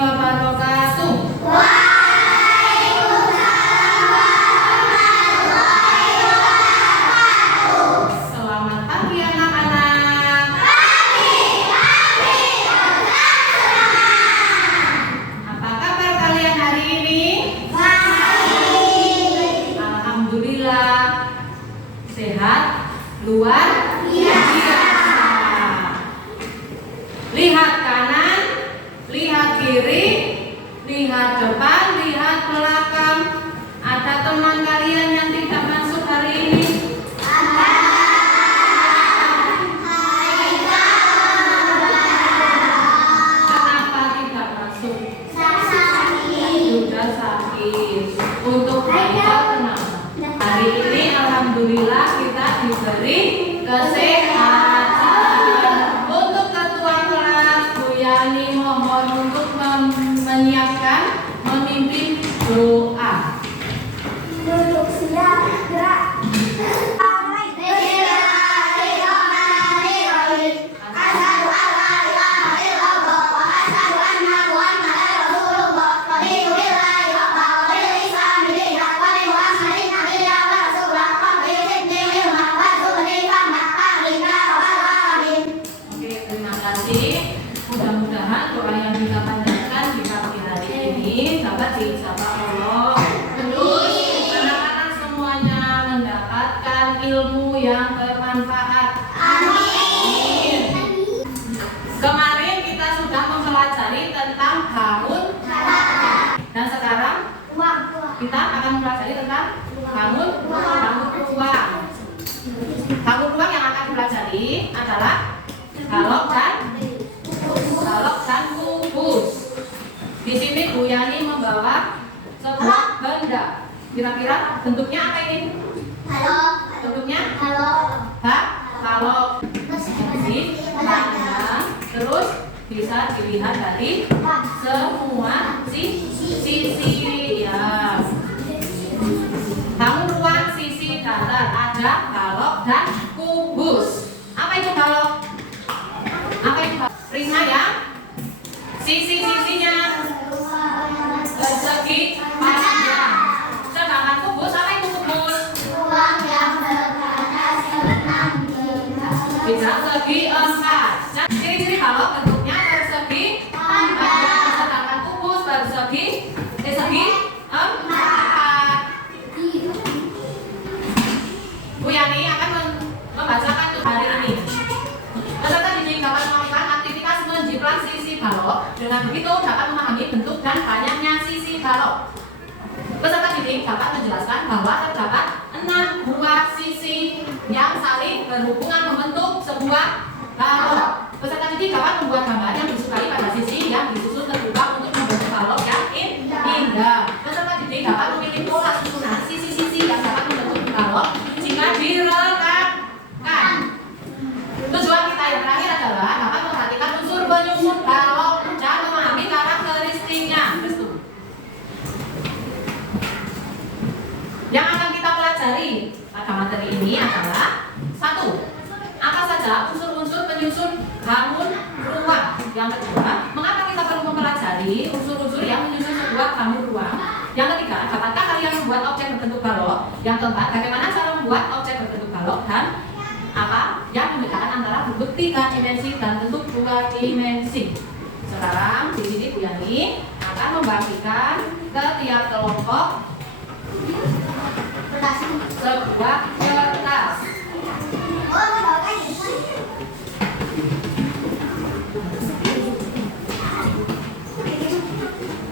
wabarakatuh. Selamat pagi anak-anak. Apa kabar kalian hari ini? Alhamdulillah sehat luar biasa. Lihat kanan, lihat kiri, lihat depan, lihat belakang. Ada teman kalian yang tidak masuk hari ini? Kenapa tidak masuk? Sudah sakit. Untuk Haikal kenapa? Hari ini alhamdulillah kita diberi kesehatan. Untuk ketua kelas Bu Yani mohon untuk menyiapkan memimpin doa. Duduk siap, gerak. Oke, terima kasih. Mudah-mudahan doa yang kita panjatkan di pagi hari ini dapat dijabah Allah. Terus anak-anak semuanya mendapatkan ilmu yang bermanfaat. Amin. Kemarin kita sudah mempelajari tentang bangun dan sekarang kita akan mempelajari tentang bangun ruang. Bangun ruang yang akan dipelajari adalah balok dan kubus. Di sini Bu Yani membawa sebuah benda. Kira-kira bentuknya apa ini? Bentuknya balok. Jadi panjang, terus bisa dilihat dari semua sisi ya. Bangun ruang sisi datar ada balok dan kubus. Apa itu balok? Apa itu balok? Prisma ya. Sisi-sisinya persegi panjang. Sedangkan kubus, apa itu kubus? Bisa segi 4. Ciri-ciri balok bentuknya persegi panjang. Sedangkan kubus segi 4. Bu Yani akan membacakan hari ini. Peserta didik dapat melakukan aktivitas menjiplak sisi balok. Dengan begitu dapat memahami bentuk dan banyaknya sisi balok. Peserta didik dapat menjelaskan bahwa terdapat 6 buah sisi yang saling berhubungan membentuk sebuah balok. Peserta didik dapat membuat gambar yang disukai pada sisi yang disusun terbuka untuk membentuk balok yang indah. Peserta didik dapat memilih pola susunan sisi-sisi yang dapat membentuk balok jika direkatkan. Tujuan kita yang terakhir adalah dapat memperhatikan unsur penyusun balok dan memahami karakteristiknya. Yang akan kita pelajari pada materi ini adalah 1. Apa saja unsur-unsur penyusun bangun ruang. Yang kedua, mengapa kita perlu mempelajari unsur-unsur yang menyusun sebuah bangun ruang. Yang ketiga, dapatkah kalian membuat objek berbentuk balok. Yang keempat, bagaimana cara membuat objek berbentuk balok. Dan apa yang membedakan antara bentuk 3 dimensi dan bentuk 2 dimensi. Sekarang di sini Bu Yani akan membagikan ke tiap kelompok sebuah kertas.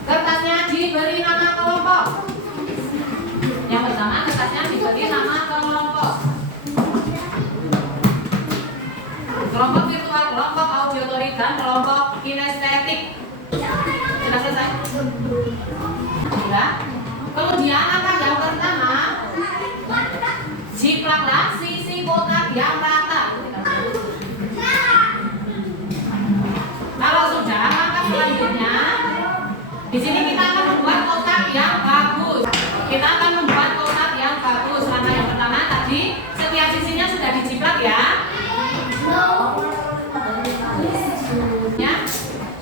Kertasnya diberi nama kelompok. Yang pertama, kertasnya diberi nama kelompok. Kelompok virtual, kelompok auditory, dan kelompok kinestetik. Sudah selesai? Sudah. Kemudian apa yang pertama? Jiplaklah sisi kotak yang rata. Kalau sudah, maka selanjutnya di sini kita akan membuat kotak yang bagus. Kita akan membuat kotak yang bagus. Karena yang pertama tadi setiap sisinya sudah dijiplak ya.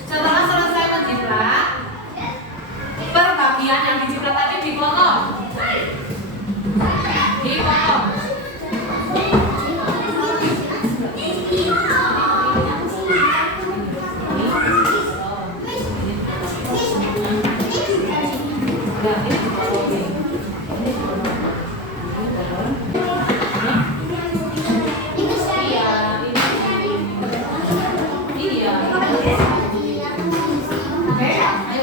Setelah selesai menjiplak, Oke, ayo.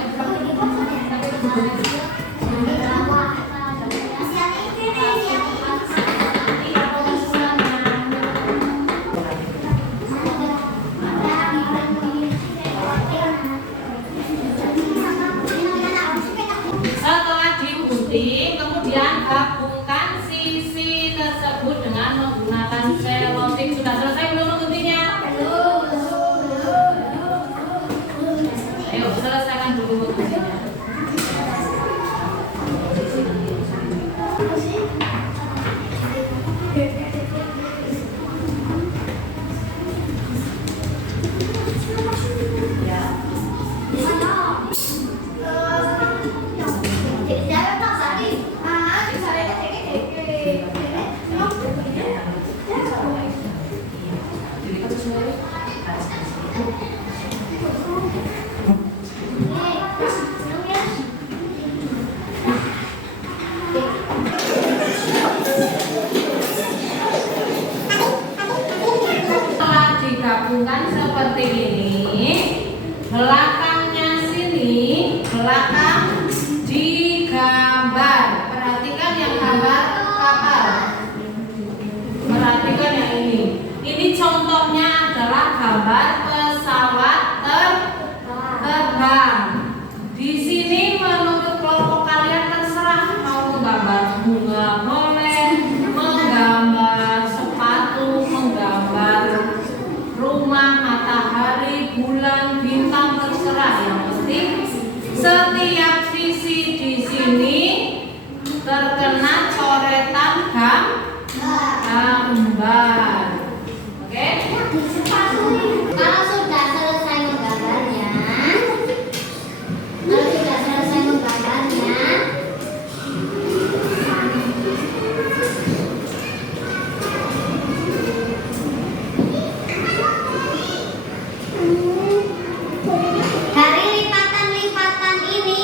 Setelah digunting, kemudian gabungkan sisi tersebut dengan menggunakan selotip. Sudah selesai belum mengguntingnya? Ayo selesaikan dulu mengguntingnya. Setelah digabungkan seperti ini, belakangnya sini, belakang digambar. Perhatikan yang gambar kapal. Perhatikan yang ini. Ini contohnya adalah gambar pesawat terbang. Di sini menurut kelompok kalian terserah mau menggambar bunga boleh, menggambar sepatu, menggambar rumah, matahari, bulan, bintang, terserah. Yang penting setiap sisi di sini terkena coretan gambar. Oke? Kalau sudah selesai menggambarnya, dari lipatan-lipatan ini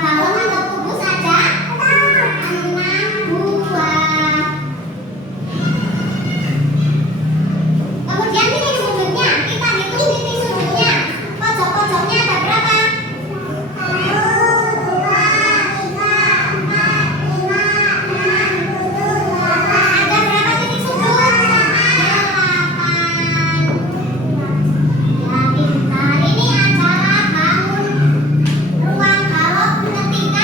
balok atau kubus ada 6 buah. Kemudian titik sudutnya, kita hitung titik sudutnya. Pojok-pojoknya ada berapa? 1, 2, 3, 4, 5, 6, 7, 8. Ada berapa titik sudut? 8. Ya, pintar. Ini adalah bangun ruang balok ketika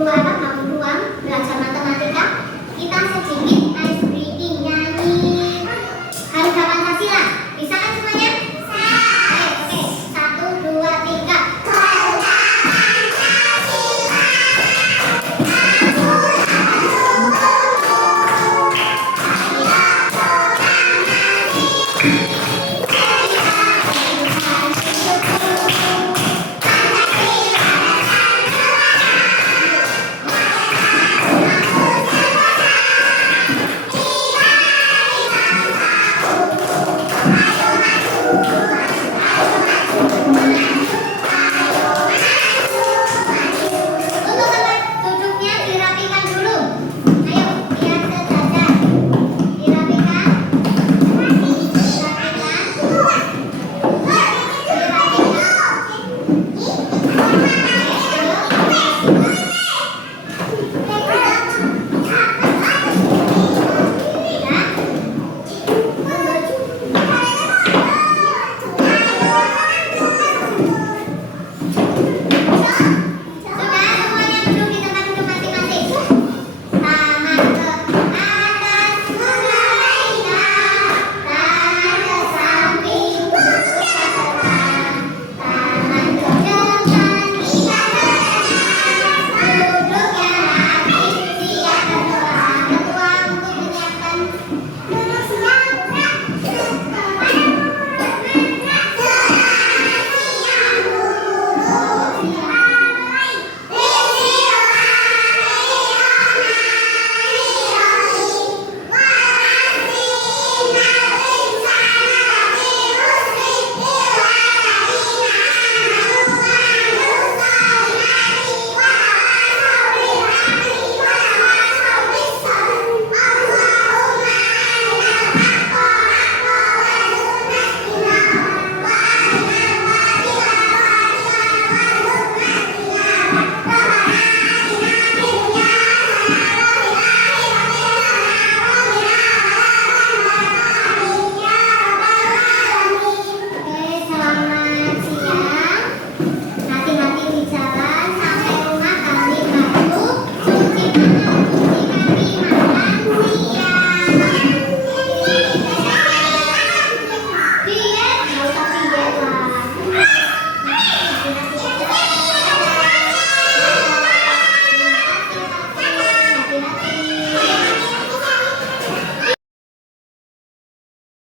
dua anak